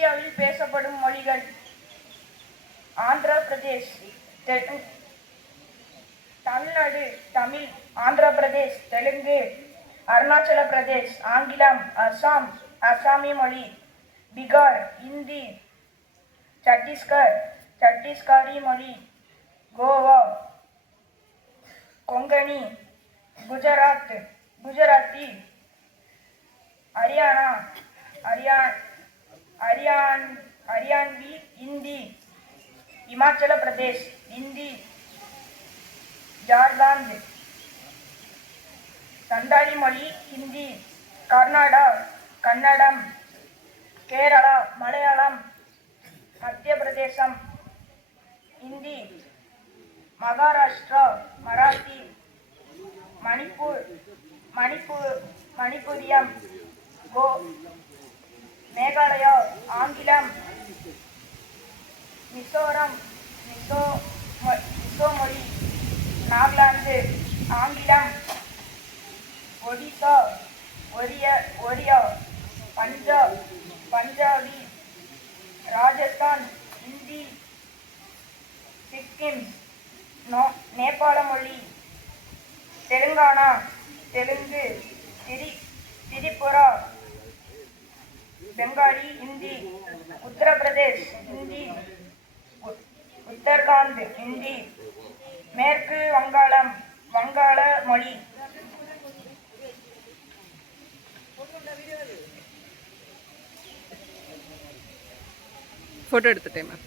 இந்தியாவில் பேசப்படும் மொழிகள் ஆந்திர பிரதேஷ், தமிழ்நாடு தமிழ், ஆந்திர பிரதேஷ் தெலுங்கு, அருணாச்சல பிரதேஷ் ஆங்கிலம், அசாம் அசாமி மொழி, பீகார் இந்தி, சத்தீஸ்கர் சத்தீஸ்கரி மொழி, கோவா கொங்கணி, குஜராத் குஜராத்தி, ஹரியானா ஹரியான்வி இந்தி, இமாச்சல பிரதேஷ் இந்தி, ஜார்க்கண்ட் சந்தாலி மொழி ஹிந்தி, கர்நாடகா கன்னடம், கேரளா மலையாளம், மத்திய பிரதேசம் இந்தி, மகாராஷ்டிரா மராத்தி, மணிப்புரியம், மேகாலயா ஆங்கிலம், மிசோரம் மிசோ மொழி, நாகாலாந்து ஆங்கிலம், ஒடிசா ஒடியா, பஞ்சாபி, ராஜஸ்தான் இந்தி, சிக்கிம் நேபாள மொழி, தெலுங்கானா தெலுங்கு, திரிபுரா பெங்காலி இந்தி, உத்தரப்பிரதேஷ் இந்தி, உத்தரகாண்ட் இந்தி, மேற்கு வங்காளம் வங்காள மொழி. ஃபோட்டோ எடுத்துட்டேன் மேம்.